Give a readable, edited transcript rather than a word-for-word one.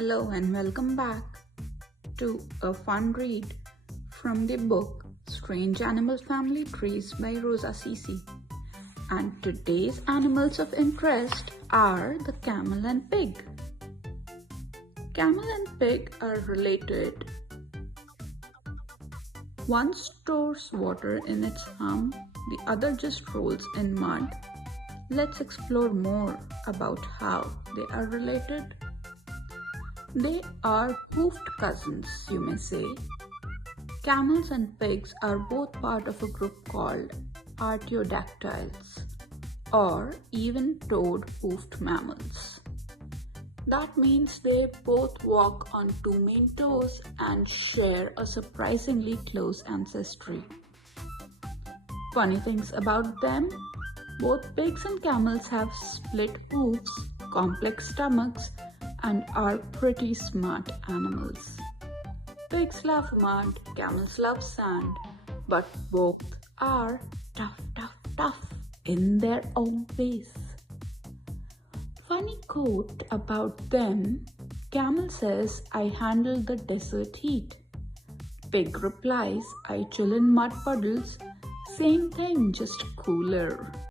Hello and welcome back to a fun read from the book Strange Animals Family Trees by Rosa Cece. And today's animals of interest are the camel and pig. Camel and pig are related. One stores water in its hump, the other just rolls in mud. Let's explore more about how they are related. They are hoofed cousins, you may say. Camels and pigs are both part of a group called Artiodactyls, or even-toed hoofed mammals. That means they both walk on two main toes and share a surprisingly close ancestry. Funny things about them: both pigs and camels have split hooves, complex stomachs, and are pretty smart animals. Pigs love mud, camels love sand, but both are tough in their own ways. Funny quote about them: camel says, "I handle the desert heat." Pig replies, "I chill in mud puddles." Same thing, just cooler.